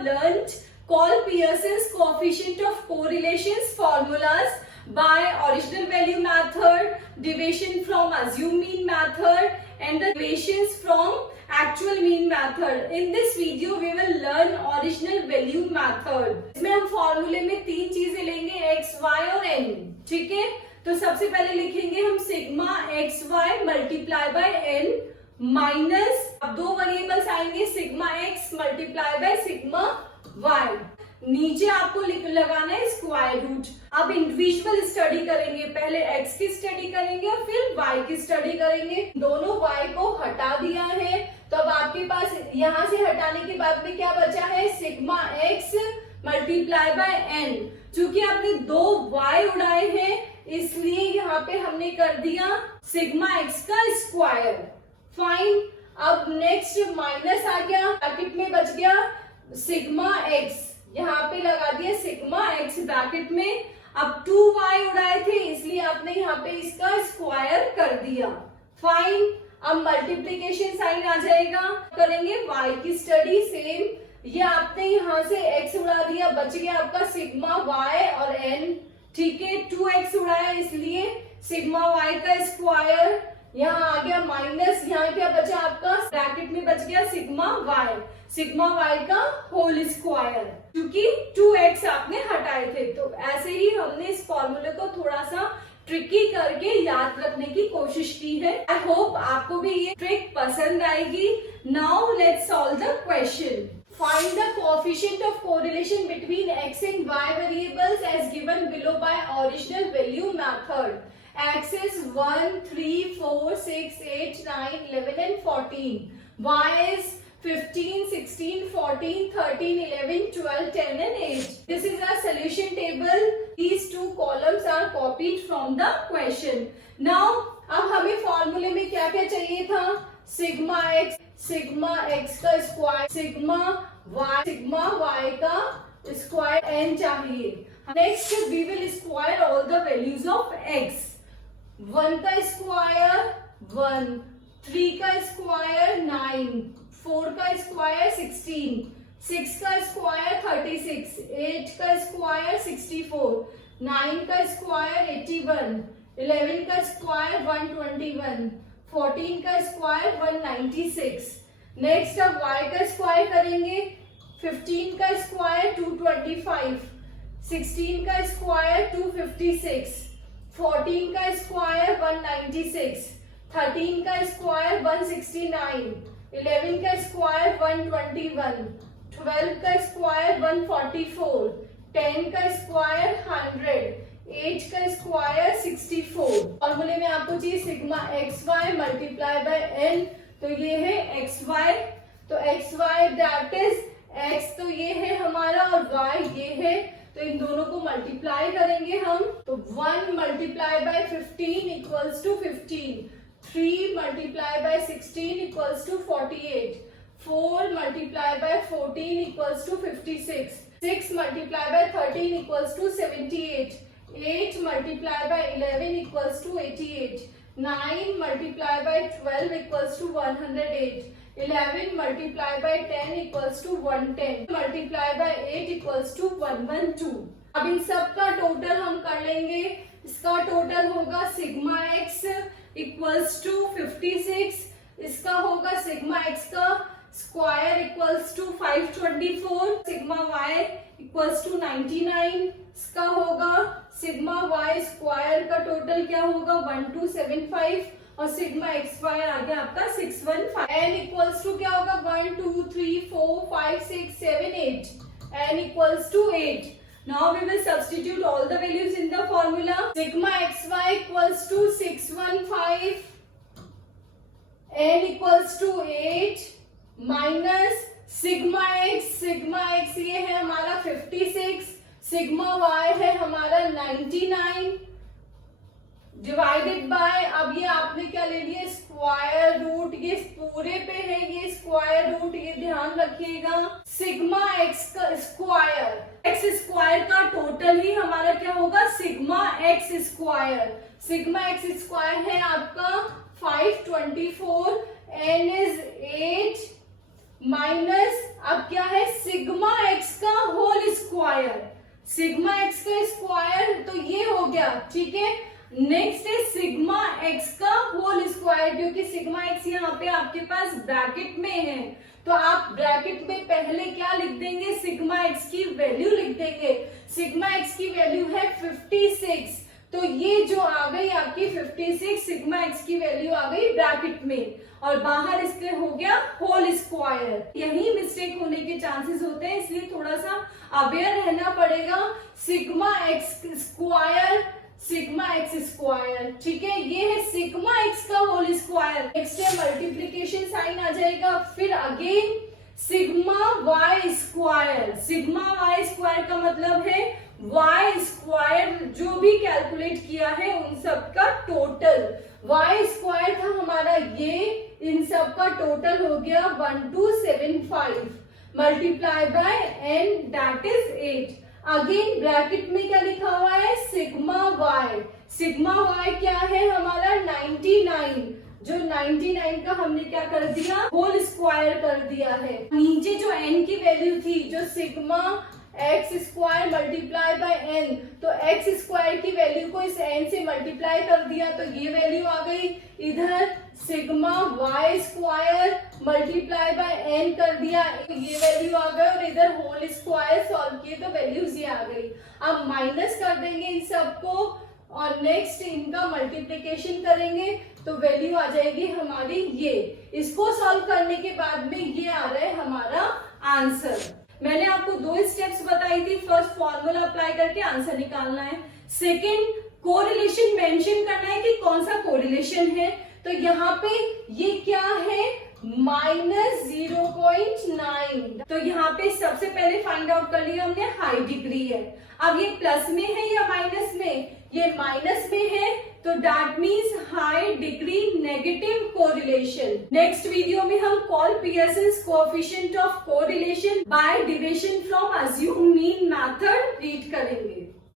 have learnt call Pearson's coefficient of correlations formulas by original value method, deviation from assumed mean method and the deviations from actual mean method. In this video we will learn original value method. इसमें हम फॉर्मूले में तीन चीजें लेंगे x, y और n. ठीक है, तो सबसे पहले लिखेंगे हम sigma X Y multiply by N minus, अब दो वेरिएबल्स आएंगे sigma X multiply by sigma Y. नीचे आपको लगाना है स्क्वायर रूट. अब इंडिविजुअल स्टडी करेंगे, पहले x की स्टडी करेंगे और फिर y की स्टडी करेंगे. दोनों y को हटा दिया है तो अब आपके पास यहाँ से हटाने के बाद में क्या बचा है, sigma x multiply by n. चूंकि आपने दो y उड़ाए हैं इसलिए यहाँ पे हमने कर दिया सिग्मा x का स्क्वायर. फाइन. अब नेक्स्ट माइनस आ गया, ब्रैकेट में बच गया सिग्मा x, यहाँ पे लगा दिया सिग्मा x ब्रैकेट में. अब 2y उड़ाए थे इसलिए आपने यहाँ पे इसका स्क्वायर कर दिया. फाइन. अब मल्टीप्लीकेशन साइन आ जाएगा, करेंगे y की स्टडी सेम. ये आपने यहाँ से x उड़ा दिया, बच गया आपका सिग्मा y और n. ठीक है, 2x उड़ाया इसलिए सिग्मा y का स्क्वायर. यहाँ आ गया माइनस, यहाँ क्या बचा आपका, ब्रैकेट में बच गया सिग्मा y का होल स्क्वायर, क्योंकि 2x आपने हटाए थे. तो ऐसे ही हमने इस फॉर्मूले को थोड़ा सा ट्रिकी करके याद रखने की कोशिश की है. आई होप आपको भी ये ट्रिक पसंद आएगी. Now let's solve the question. Find the coefficient of correlation between x and y variables as given below by original value method. X is 1, 3, 4, 6, 8, 9, 11 and 14. Y is 15, 16, 14, 13, 11, 12, 10 and 8. This is our solution table. These two columns are copied from the question. Now, अब हमें फॉर्मूले में क्या क्या चाहिए था, sigma x का square, sigma y का स्क्वायर n चाहिए. Next we will square all the values of x. 1 का स्क्वायर 1, 3 का स्क्वायर 9, 4 का स्क्वायर 16, 6 का स्क्वायर 36, 8 का स्क्वायर 64, 9 का स्क्वायर 81, 11 का स्क्वायर 121, 14 का स्क्वायर 196. नेक्स्ट अब y का स्क्वायर करेंगे, 15 का स्क्वायर 225, 16 का स्क्वायर 256, 14 का स्क्वायर 196, 13 का स्क्वायर 169, 11 का स्क्वायर 121, 12 का स्क्वायर 144, 10 का स्क्वायर 100, 8 का स्क्वायर 64. फॉर्मूले में आपको चाहिए sigma X Y multiply by N. तो ये है एक्स वाई, तो X Y that is X, तो ये है हमारा और वाई ये है, तो इन दोनों को मल्टीप्लाई करेंगे हम. तो 1 multiply by 15 equals to 15, 3 multiply by 16 equals to 48, 4 multiply by 14 equals to 56, 6 multiply by 13 equals to 78, 8 multiplied by 11 equals to 88, 9 multiplied by 12 equals to 108, 11 multiplied by 10 equals to 110, multiplied by 8 equals to 112. अब इन सब का total हम कर लेंगे. इसका total होगा sigma x equals to 56, इसका होगा सिग्मा x का square equals to 524, sigma y equals to 99, इसका होगा सिग्मा y स्क्वायर का टोटल क्या होगा 1275 और सिग्मा x स्क्वायर आ गया आपका 615. n इक्वल्स टू क्या होगा 1 2 3 4 5 6 7 8, n equals to 8. Now we will substitute all the values in the formula. Sigma xy equals to 615, n equals to 8 minus sigma x ये है हमारा 56, सिग्मा y है हमारा 99 divided by, अब ये आपने क्या ले लिया स्क्वायर रूट, ये पूरे पे है ये स्क्वायर रूट, ये ध्यान रखिएगा. सिग्मा x का स्क्वायर, x स्क्वायर का टोटल ही हमारा क्या होगा sigma x square. Sigma x square है आपका 524, n इज 8 माइनस अब क्या है सिग्मा एक्स का होल स्क्वायर, सिग्मा एक्स का स्क्वायर तो ये हो गया, ठीक है। नेक्स्ट है सिग्मा एक्स का होल स्क्वायर, क्योंकि सिग्मा एक्स यहाँ पे आपके पास ब्रैकेट में है तो आप ब्रैकेट में पहले क्या लिख देंगे, सिग्मा एक्स की वैल्यू लिख देंगे। सिग्मा एक्स की वैल्यू है 56, तो ये जो आ गई आपकी 56 सिग्मा एक्स की वैल्यू आ गई ब्रैकेट में, और बाहर इसके हो गया होल स्क्वायर। यही मिस्टेक होने के चांसेस होते हैं, इसलिए थोड़ा सा अवेयर रहना पड़ेगा। Sigma X square, sigma X square, ठीक है, ये है सिग्मा एक्स का होल स्क्वायर। नेक्स्ट है मल्टीप्लीकेशन साइन आ जाएगा, फिर again sigma Y square. Sigma Y square का मतलब है वाई स्क्वायर जो भी कैलकुलेट किया है उन सब का टोटल। वाई स्क्वायर था हमारा ये, इन सब का टोटल हो गया 1275 multiply by n that is 8। Again bracket में क्या लिखा हुआ है, सिग्मा वाई। सिग्मा वाई क्या है हमारा 99, जो 99 का हमने क्या कर दिया, होल स्क्वायर कर दिया है। नीचे जो n की वैल्यू थी, जो sigma X square multiply by n, तो एक्स स्क्वायर की वैल्यू को इस n से मल्टीप्लाई कर दिया तो ये वैल्यू आ गई। इधर sigma Y square multiply by n कर दिया, ये वैल्यू आ गई, और इधर होल स्क्वायर सॉल्व किए तो वैल्यूज ये आ गई। अब माइनस कर देंगे इन सबको और नेक्स्ट इनका मल्टीप्लिकेशन करेंगे तो वैल्यू आ जाएगी हमारी ये। इसको सॉल्व करने के बाद में ये आ रहा है हमारा आंसर। मैंने आपको 2 स्टेप्स बताई थी, फर्स्ट फॉर्मूला अप्लाई करके आंसर निकालना है, सेकंड कोरिलेशन मेंशन करना है कि कौन सा कोरिलेशन है। तो यहाँ पे ये क्या है, -0.9, तो यहाँ पे सबसे पहले फाइंड आउट कर लिया हमने हाई डिग्री है। अब ये प्लस में है या माइनस में, ये माइनस में है, तो that means high degree negative correlation. Next video में हम call Pearson's coefficient of correlation by division from assumed mean method read करेंगे।